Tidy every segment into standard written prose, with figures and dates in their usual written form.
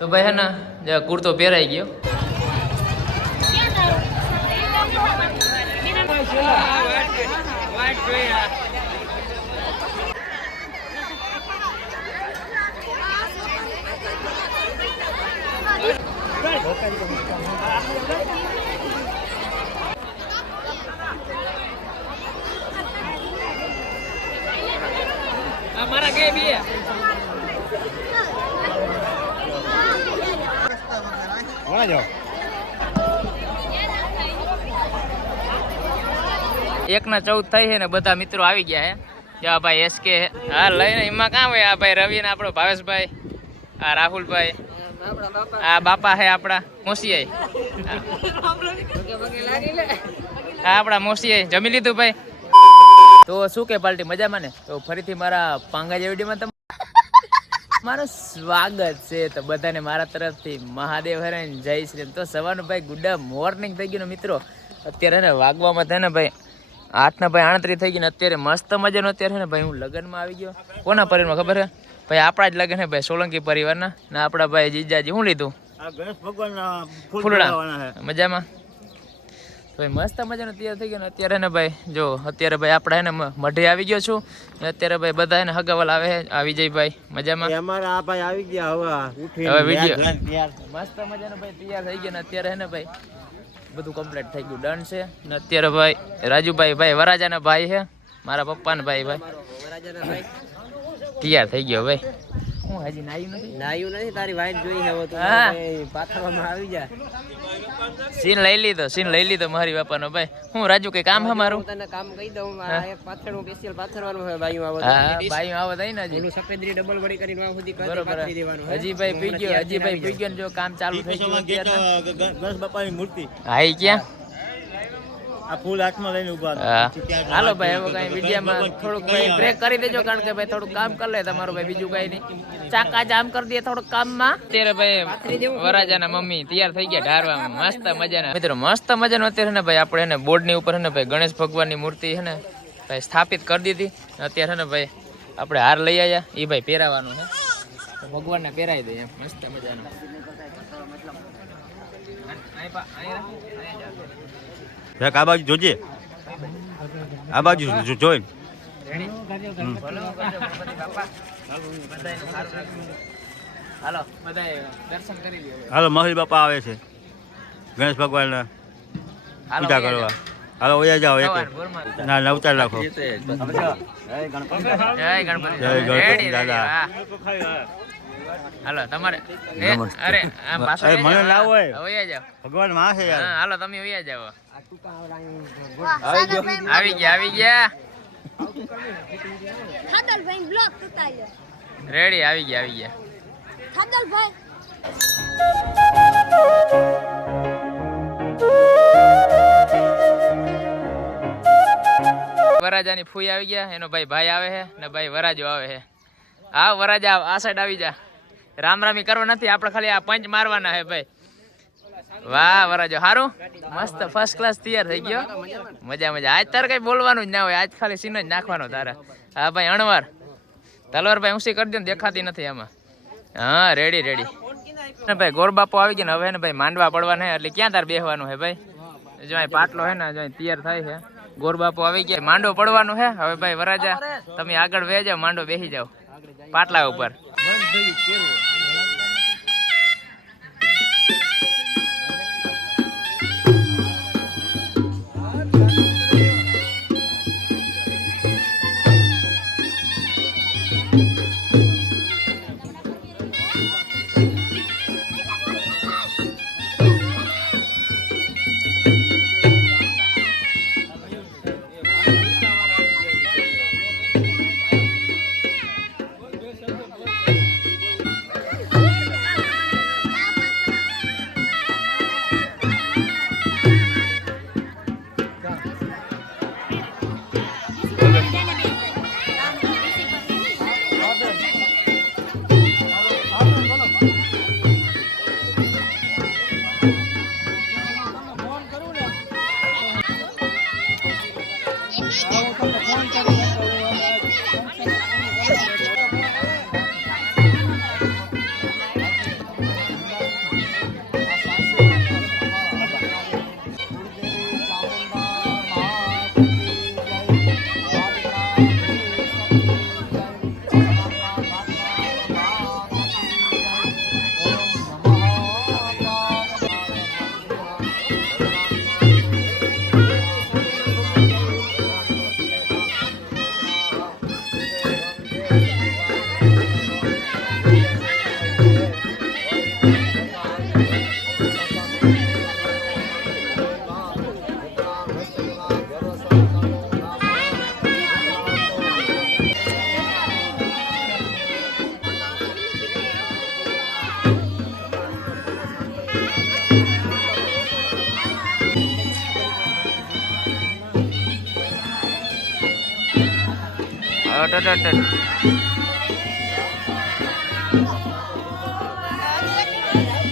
તો ભાઈ હે ને કુર્તો પહેરાઈ ગયો. મારા કે બી એક ના 14 થઈ છે ને બધા મિત્રો આવી ગયા હે. જા ભાઈ એસકે હા લઈને એમાં કામ હોય. આ ભાઈ રવિ ને આપણો ભાવેશભાઈ, આ રાહુલભાઈ, આ બાપા હે આપણા મોસીએ, આ આપણા મોસીએ જમી લીધું ભાઈ. તો શું કે પાર્ટી મજામાં ને? તો ફરીથી મારા પાંગા જેવીડીમાં મારું સ્વાગત છે. તો બધાને મારા તરફથી મહાદેવ હરણ જય શ્રી. તો સવારનું ભાઈ ગુડ મોર્નિંગ થઈ ગયું મિત્રો. અત્યારે ને વાગવામાં થાય ને ભાઈ 8 ને ભાઈ 38 થઈ ગઈ ને અત્યારે મસ્ત મજાનો અત્યારે ને ભાઈ હું લગ્નમાં આવી ગયો. કોના પરિવારમાં ખબર છે ભાઈ? આપણા જ લગ્ન છે ભાઈ, સોલંકી પરિવારના ને આપણા ભાઈ જીજાજી. શું લીધું? ગણેશ ભગવાનના ફૂલડા. મજામાં ભાઈ મસ્ત મજાનો તૈયાર થઈ ગયો ને અત્યારે ને ભાઈ જો અત્યારે ભાઈ આપણે એને મઢે આવી ગયો છું ને અત્યારે ભાઈ બધા એને હગાવાલ આવે છે. આ વિજયભાઈ મજામાં અમારા આ ભાઈ આવી ગયા. હવે વિડિયો મસ્ત મજાનો ભાઈ તૈયાર થઈ ગયો ને અત્યારે હે ને ભાઈ બધું કમ્પ્લીટ થઈ ગયું, ડન છે ને અત્યારે ભાઈ રાજુભાઈ ભાઈ વરાજાના ભાઈ છે, મારા પપ્પાના ભાઈ વરાજાના ભાઈ તૈયાર થઈ ગયો ભાઈ. હું હજી નાયું નથી તારી વાઈટ જોઈ છે તો પાથરવામાં આવી જાય. સીન લઈ લીધો મારી બાપાનો ભાઈ. હું રાજુ કઈ કામ છે મારું? તને કામ કહી દઉં. એક પાથરનું સ્પેશિયલ પાથરવાનું છે બાયું આવત. હા બાયું આવત અહીં ને હજી સફેદરી ડબલ વડી કરીને આ સુધી પાથરી દેવાનું. હજી ભાઈ પી ગયો જો કામ ચાલુ થઈ ગયું અત્યારે. ગણેશ બાપાની મૂર્તિ હા ઈ ક્યાં? આ ફૂલ હાથમાં લઈને ઊભા. હાલો ભાઈ હવે કઈ વિડિયામાં થોડુંક ભાઈ બ્રેક કરી દેજો કારણ કે ભાઈ થોડુંક કામ કરી લે તમારું ભાઈ, બીજું કઈ નહીં. ચાકા જામ કરી દે થોડુંક કામમાં. અત્યારે ભાઈ વરાજાના મમ્મી તૈયાર થઈ ગયા ઢારવામાં મસ્ત મજાના મિત્રો. મસ્ત મજાનો અત્યારે ને ભાઈ આપણે એને બોર્ડની ઉપર ને ભાઈ ગણેશ ભગવાનની મૂર્તિ છે ને ભાઈ સ્થાપિત કરી દીધી. અત્યારે ને ભાઈ આપણે હાર લઈ આવ્યા એ ભાઈ પહેરાવાનું છે, ભગવાનને પહેરાવી દઈએ એમ મસ્ત મજાનું. આ બાજુ જોજે, આ બાજુ જોઈ. હાલો બધાય દર્શન કરી લ્યો. હાલો મહેશ બાપા આવે છે ગણેશ ભગવાનના પૂજા કરવા. હાલો ઓયા જાઓ એક ના નવતાર રાખો. જય ગણપતિ દાદા. હાલો તમારે અરે મને ના હોય ભગવાન માં છે યાર. હાલો તમે ઓયા જાઓ. આવી ગયા ખાદલભાઈ બ્લોક તતાયો રેડી. આવી ગયા ખાદલભાઈ. વરાજાની ફૂઈ આવી ગયા, એનો ભાઈ આવે છે ને ભાઈ વરાજો આવે છે. હા વરાજા આ સાઈડ આવી જા. રામરામી કરવા નથી આપણે, ખાલી આ પંચ મારવાના છે ભાઈ. વાહ વરાજો હારું મસ્ત ફર્સ્ટ ક્લાસ તૈયાર થઈ ગયો. મજા આજ તારે કઈ બોલવાનું જ ના હોય, આજ ખાલી સીન જ નાખવાનો તારે. હા ભાઈ અણવાર તલવાર ભાઈ ઊંચી કરી દો ને દેખાતી નથી આમાં. હા રેડી ભાઈ ગોર બાપો આવી ગયા ને હવે ને ભાઈ માંડવા પડવાના છે એટલે ક્યાં તાર બેસવાનું છે ભાઈ? જો અહીં પાટલો છે ને જો તૈયાર થાય છે. ગોર બાપો આવી ગયા, માંડો પડવાનું છે હવે ભાઈ. વરાજા તમે આગળ વે જાઓ, માંડો બેસી જાઓ પાટલા ઉપર.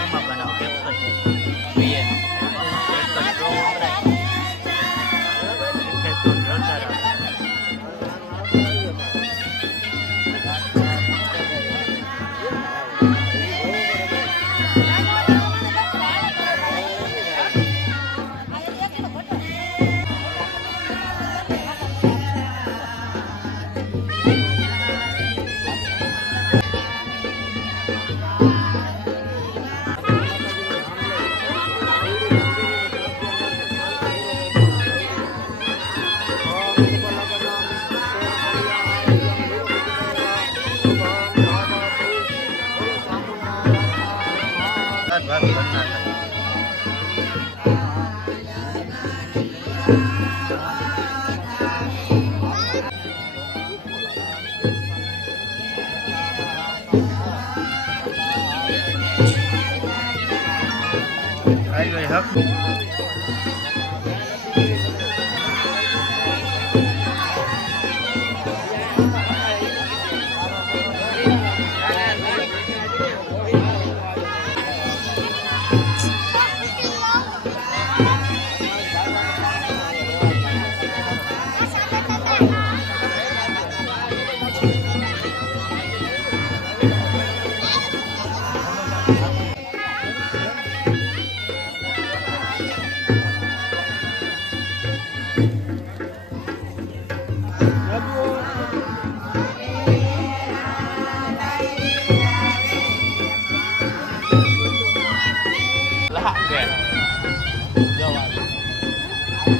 એમાં બનાવો ભાગ કરનાર આવી ગઈ હક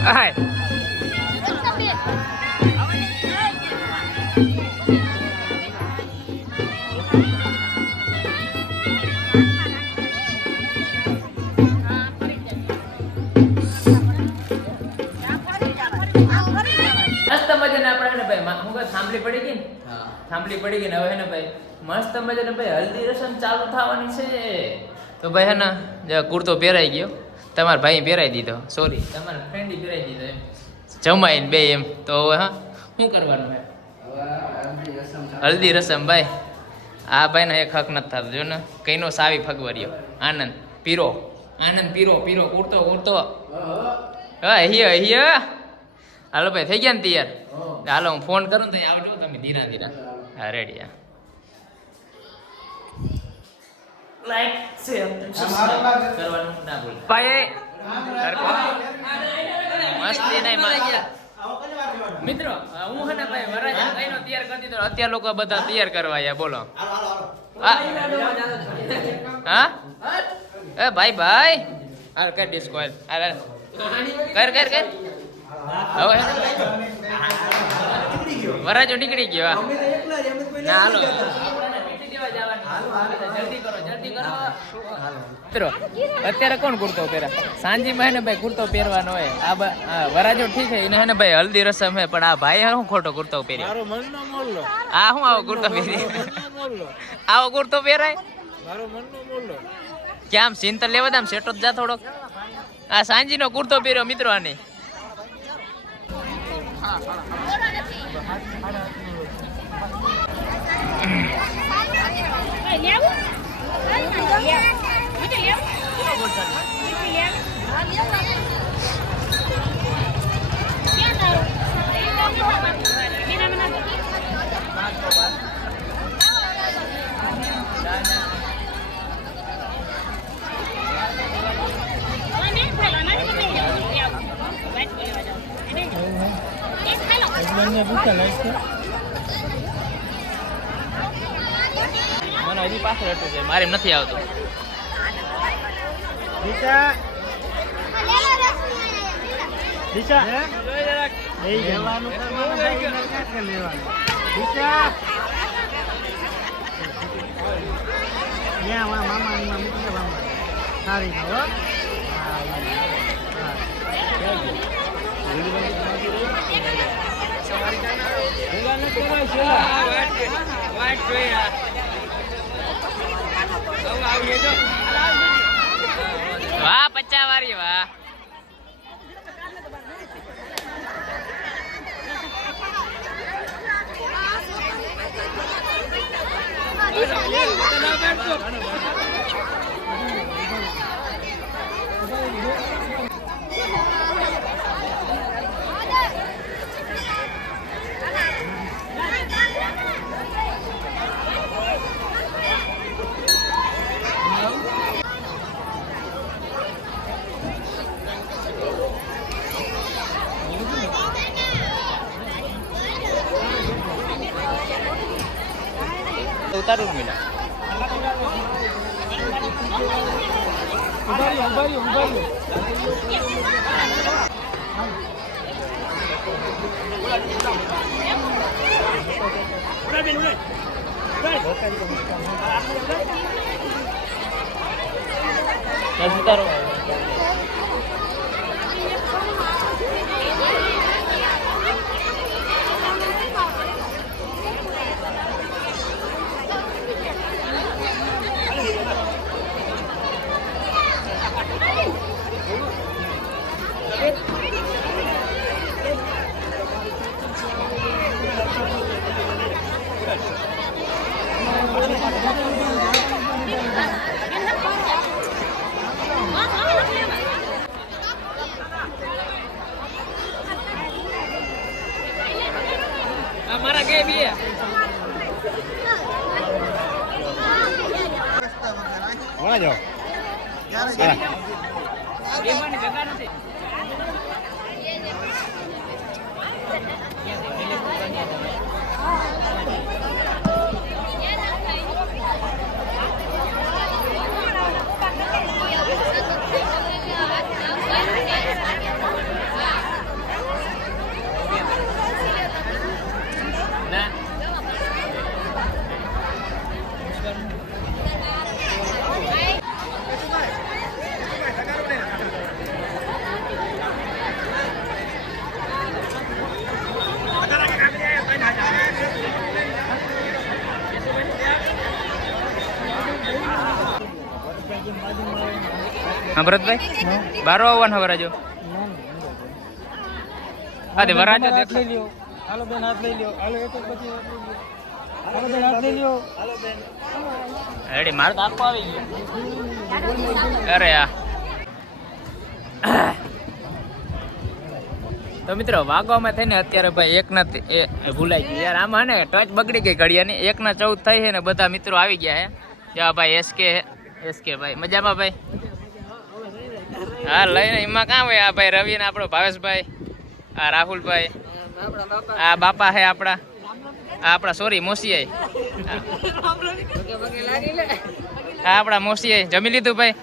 Ai. મસ્ત મજાને આપણે ને ભાઈ હું કહું થાંભલી પડી ગઈ ને થાંભલી પડી ગઈ ને હવે હે ને ભાઈ મસ્ત મજાને ભાઈ હલ્દી રસમ ચાલુ થવાની છે તો ભાઈ હે ને કુર્તો પહેરાઈ ગયો તમારા ભાઈ પહેરાઈ દીધો સોરી તમારા ફ્રેન્ડે પહેરાઈ દીધો એમ જમાઈને બે એમ તો હવે હા શું કરવાનું હે હલ્દી રસમ ભાઈ આ ભાઈને એક હક નથી થતો જો ને કઈનો સાવી ફગવર્યો આનંદ પીરો પીરો કુર્તો હા હિય હાલો ભાઈ થઈ ગયા ને તૈયાર હાલો હું ફોન કરું ને તો આવજો તમે ધીરા ધીરા હા રેડી હા લાઈક શેર કરવાનું ના ભૂલ ભાઈ મસ્તી નહીં મિત્રો હું હે ને ભાઈ વરાજા કઈનો તૈયાર કરી દીધો અત્યારે લોકો બધા તૈયાર કરવા આયા બોલો હા એ ભાઈ હાલ કર ડિસ્કો હાલ કર હવે વરાજો નીકળી ગયો ના હાલો મિત્રો અત્યારે કોણ કુર્તો પહેરે સાંજીમાં હે ને ભાઈ કુર્તો પહેરવાનો હોય આ વરાજો ઠીક છે એને હે ને ભાઈ હલ્દી રસમ હે પણ આ ભાઈ શું ખોટો કુર્તો પહેર્યો આ શું આવો કુર્તો પહેરી આવો કુર્તો પહેરાય કેમ સીન તો લેવા દામ સેટો જા થોડોક આ સાંજીનો કુર્તો પહેર્યો મિત્રો આને મને હજી પાછળ હતું છે મારે નથી આવતું વાહ 50 વાળી વાહ ઉતારું મિલા ઉતારો મારા કે બી વળા જાઓ બેવાની જગા નથી હા ભરતભાઈ બારો આવવાનું હવે રાજો હા તે વરાજો દેખ હાલો બેન હાથ લઈ લ્યો હાલો એક પછી હાલો બેન હાથ લઈ લ્યો હાલો બેન રેડી માર તો આખો આવી ગયો અરે આ તો મિત્રો વાગવામાં થઈને અત્યારે ભાઈ એક ના ભૂલાઈ ગયું યાર આમાં ને ટચ બગડી ગઈ ઘડિયાની 1:14 થઈ છે ને બધા મિત્રો આવી ગયા છે જા ભાઈ એસકે ભાઈ મજામાં ભાઈ હા લઈને એમાં કાં હોય આ ભાઈ રવિ ને આપણો ભાવેશભાઈ આ રાહુલભાઈ આ બાપા હે આપણા આપણા સોરી મોસીએ હા આપણા મોસીએ જમી લીધું ભાઈ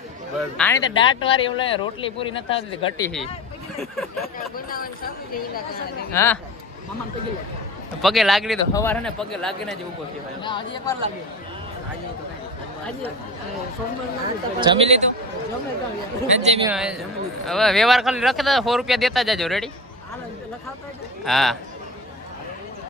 આની તો દાટ વાળી ઓલે રોટલી પૂરી નથી થતી ઘટી હી હા પગે લાગી લીધો સવારે ને પગે લાગીને જ ઉભો થયો જમી લીધું હવે વ્યવહાર ખાલી રખી દો 100 રૂપિયા દેતા જાજો રેડી હા